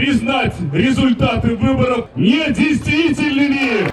признать результаты выборов недействительными.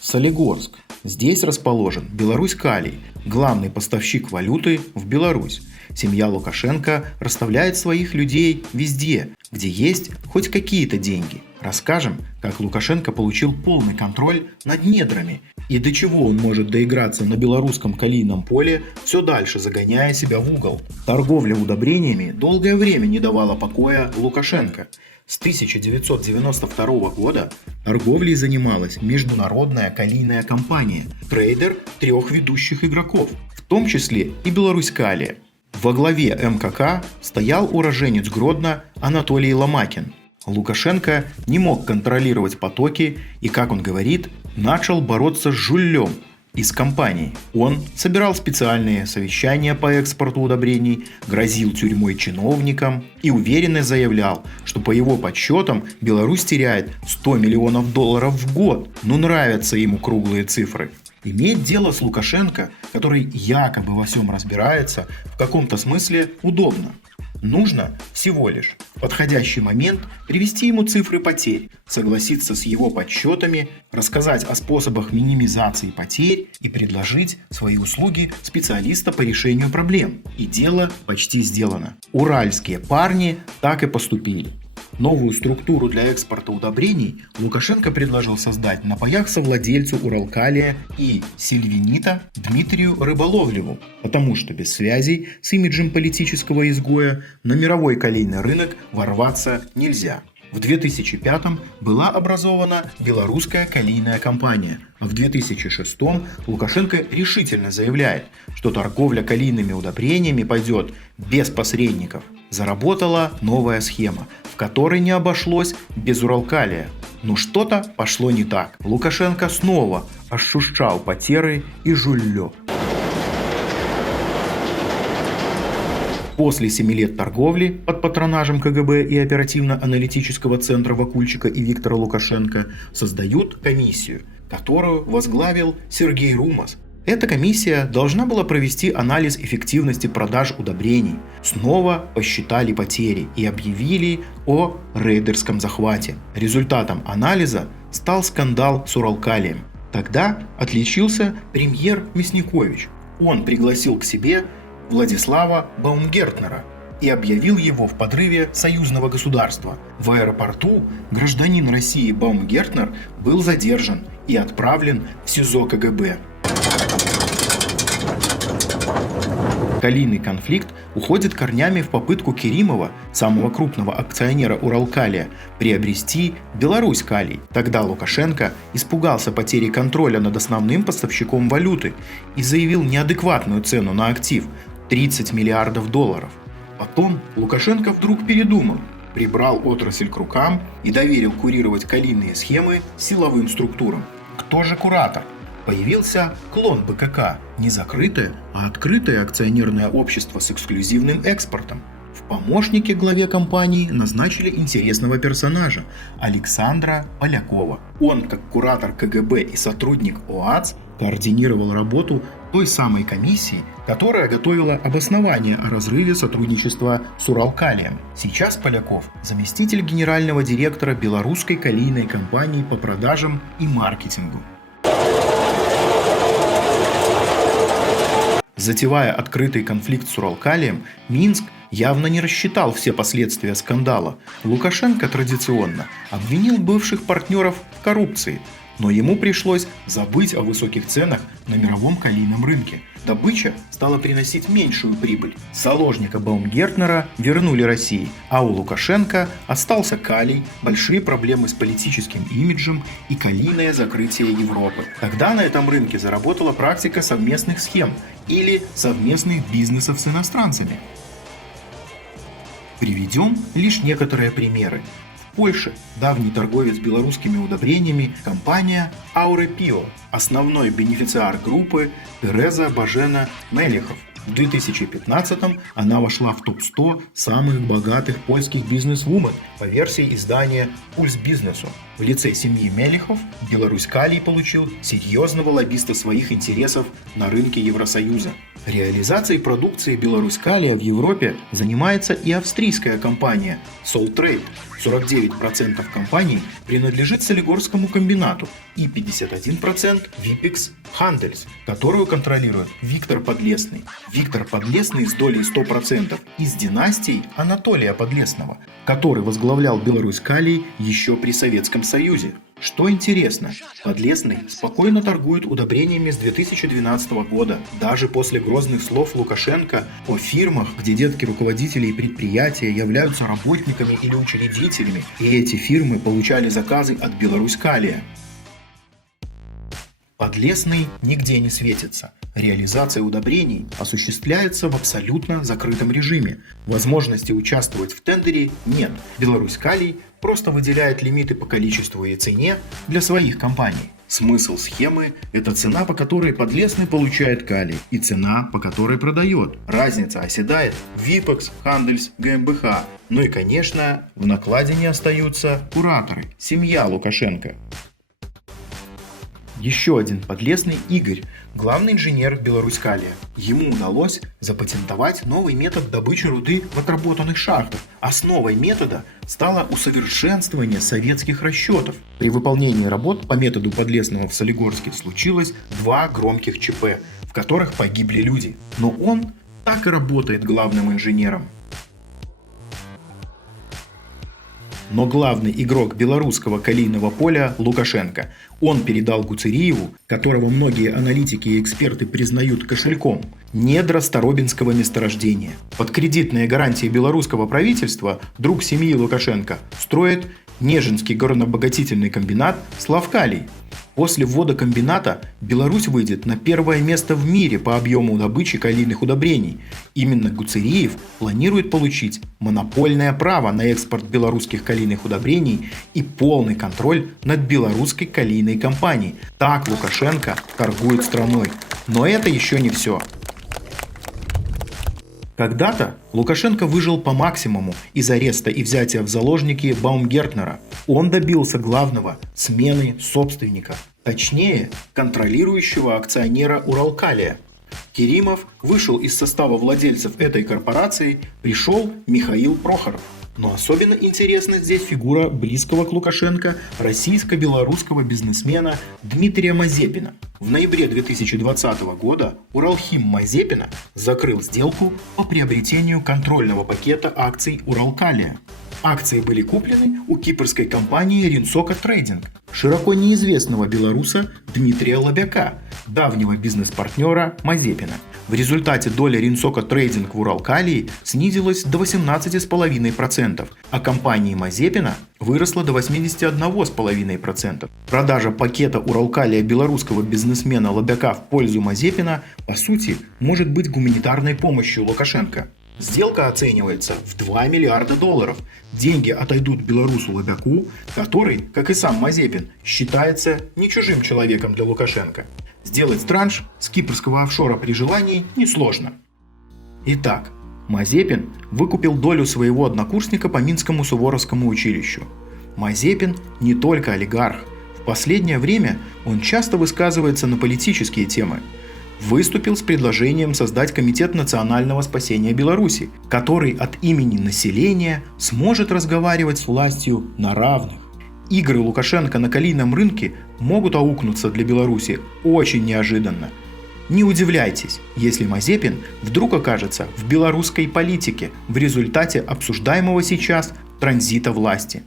Солигорск. Здесь расположен Беларусь-Калий, главный поставщик валюты в Беларусь. Семья Лукашенко расставляет своих людей везде, где есть хоть какие-то деньги. Расскажем, как Лукашенко получил полный контроль над недрами и до чего он может доиграться на белорусском калийном поле, все дальше загоняя себя в угол. Торговля удобрениями долгое время не давала покоя Лукашенко. С 1992 года торговлей занималась международная калийная компания, трейдер 3 ведущих игроков, в том числе и Беларусь-Калия. Во главе МКК стоял уроженец Гродно Анатолий Ломакин. Лукашенко не мог контролировать потоки и, как он говорит, начал бороться с жульем из компании. Он собирал специальные совещания по экспорту удобрений, грозил тюрьмой чиновникам и уверенно заявлял, что по его подсчетам Беларусь теряет $100 миллионов в год. Ну, нравятся ему круглые цифры. Иметь дело с Лукашенко, который якобы во всем разбирается, в каком-то смысле удобно. Нужно всего лишь в подходящий момент привести ему цифры потерь, согласиться с его подсчетами, рассказать о способах минимизации потерь и предложить свои услуги специалиста по решению проблем. И дело почти сделано. Уральские парни так и поступили. Новую структуру для экспорта удобрений Лукашенко предложил создать на паях совладельцу Уралкалия и Сильвинита Дмитрию Рыболовлеву, потому что без связей с имиджем политического изгоя на мировой калийный рынок ворваться нельзя. В 2005-м была образована Белорусская калийная компания, а в 2006-м Лукашенко решительно заявляет, что торговля калийными удобрениями пойдет без посредников. Заработала новая схема, в которой не обошлось без Уралкалия. Но что-то пошло не так. Лукашенко снова ощущал потери и жулье. После 7 лет торговли под патронажем КГБ и оперативно-аналитического центра Вакульчика и Виктора Лукашенко создают комиссию, которую возглавил Сергей Румас. Эта комиссия должна была провести анализ эффективности продаж удобрений. Снова посчитали потери и объявили о рейдерском захвате. Результатом анализа стал скандал с Уралкалием. Тогда отличился премьер Мясникович. Он пригласил к себе Владислава Баумгертнера и объявил его в подрыве союзного государства. В аэропорту гражданин России Баумгертнер был задержан и отправлен в СИЗО КГБ. Калийный конфликт уходит корнями в попытку Керимова, самого крупного акционера Уралкалия, приобрести Беларусь-Калий. Тогда Лукашенко испугался потери контроля над основным поставщиком валюты и заявил неадекватную цену на актив – $30 миллиардов. Потом Лукашенко вдруг передумал, прибрал отрасль к рукам и доверил курировать калийные схемы силовым структурам. Кто же куратор? Появился клон БКК, не закрытое, а открытое акционерное общество с эксклюзивным экспортом. В помощники главе компании назначили интересного персонажа – Александра Полякова. Он, как куратор КГБ и сотрудник ОАЦ, координировал работу той самой комиссии, которая готовила обоснование о разрыве сотрудничества с Уралкалием. Сейчас Поляков – заместитель генерального директора Белорусской калийной компании по продажам и маркетингу. Затевая открытый конфликт с Уралкалием, Минск явно не рассчитал все последствия скандала. Лукашенко традиционно обвинил бывших партнеров в коррупции, но ему пришлось забыть о высоких ценах на мировом калийном рынке. Добыча стала приносить меньшую прибыль. Заложника Баумгертнера вернули России, а у Лукашенко остался калий, большие проблемы с политическим имиджем и калийное закрытие Европы. Тогда на этом рынке заработала практика совместных схем или совместных бизнесов с иностранцами. Приведем лишь некоторые примеры. В Польше давний торговец белорусскими удобрениями компания Аурепио, основной бенефициар группы Тереза Бажена Мелихов. В 2015 она вошла в топ-100 самых богатых польских бизнес-вумен по версии издания «Пульс бизнесу». В лице семьи Мелихов Беларусь Калий получил серьезного лоббиста своих интересов на рынке Евросоюза. Реализацией продукции Беларусь Калия в Европе занимается и австрийская компания Soltrade. 49% компаний принадлежит Солигорскому комбинату и 51% Vipix Handels, которую контролирует Виктор Подлесный. Виктор Подлесный с долей 100% из династии Анатолия Подлесного, который возглавлял Беларусь Калий еще при Советском Союзе. Что интересно, Подлесный спокойно торгует удобрениями с 2012 года, даже после грозных слов Лукашенко о фирмах, где детки руководителей предприятия являются работниками или учредителями, и эти фирмы получали заказы от Беларусь Калия. Подлесный нигде не светится. Реализация удобрений осуществляется в абсолютно закрытом режиме. Возможности участвовать в тендере нет. Беларусь Калий просто выделяет лимиты по количеству и цене для своих компаний. Смысл схемы – это цена, по которой Подлесный получает калий, и цена, по которой продает. Разница оседает в Vipix, Handels, ГМБХ. Ну и, конечно, в накладе не остаются кураторы, семья Лукашенко. Еще один Подлесный – Игорь, главный инженер Беларусь Калия. Ему удалось запатентовать новый метод добычи руды в отработанных шахтах. Основой метода стало усовершенствование советских расчетов. При выполнении работ по методу Подлесного в Солигорске случилось 2 громких ЧП, в которых погибли люди. Но он так и работает главным инженером. Но главный игрок белорусского калийного поля – Лукашенко. Он передал Гуцериеву, которого многие аналитики и эксперты признают кошельком, недра Старобинского месторождения. Под кредитные гарантии белорусского правительства друг семьи Лукашенко строит Нежинский горнообогатительный комбинат «Славкалий». После ввода комбината Беларусь выйдет на первое место в мире по объему добычи калийных удобрений. Именно Гуцериев планирует получить монопольное право на экспорт белорусских калийных удобрений и полный контроль над белорусской калийной компанией. Так Лукашенко торгует страной. Но это еще не все. Когда-то Лукашенко выжил по максимуму из ареста и взятия в заложники Баумгертнера. Он добился главного – смены собственника, точнее, контролирующего акционера Уралкалия. Керимов вышел из состава владельцев этой корпорации, пришел Михаил Прохоров. Но особенно интересна здесь фигура близкого к Лукашенко российско-белорусского бизнесмена Дмитрия Мазепина. В ноябре 2020 года Уралхим Мазепина закрыл сделку по приобретению контрольного пакета акций Уралкалия. Акции были куплены у кипрской компании Ринсока Трейдинг, широко неизвестного белоруса Дмитрия Лобяка, давнего бизнес-партнера Мазепина. В результате доля Ринсока Трейдинг в Уралкалии снизилась до 18,5%, а компании Мазепина выросла до 81,5%. Продажа пакета Уралкалия белорусского бизнесмена Лобяка в пользу Мазепина, по сути, может быть гуманитарной помощью Лукашенко. Сделка оценивается в $2 миллиарда. Деньги отойдут белорусу Лобяку, который, как и сам Мазепин, считается не чужим человеком для Лукашенко. Сделать транш с кипрского офшора при желании несложно. Итак, Мазепин выкупил долю своего однокурсника по Минскому Суворовскому училищу. Мазепин не только олигарх. В последнее время он часто высказывается на политические темы. Выступил с предложением создать Комитет национального спасения Беларуси, который от имени населения сможет разговаривать с властью на равных. Игры Лукашенко на калийном рынке могут аукнуться для Беларуси очень неожиданно. Не удивляйтесь, если Мазепин вдруг окажется в белорусской политике в результате обсуждаемого сейчас транзита власти.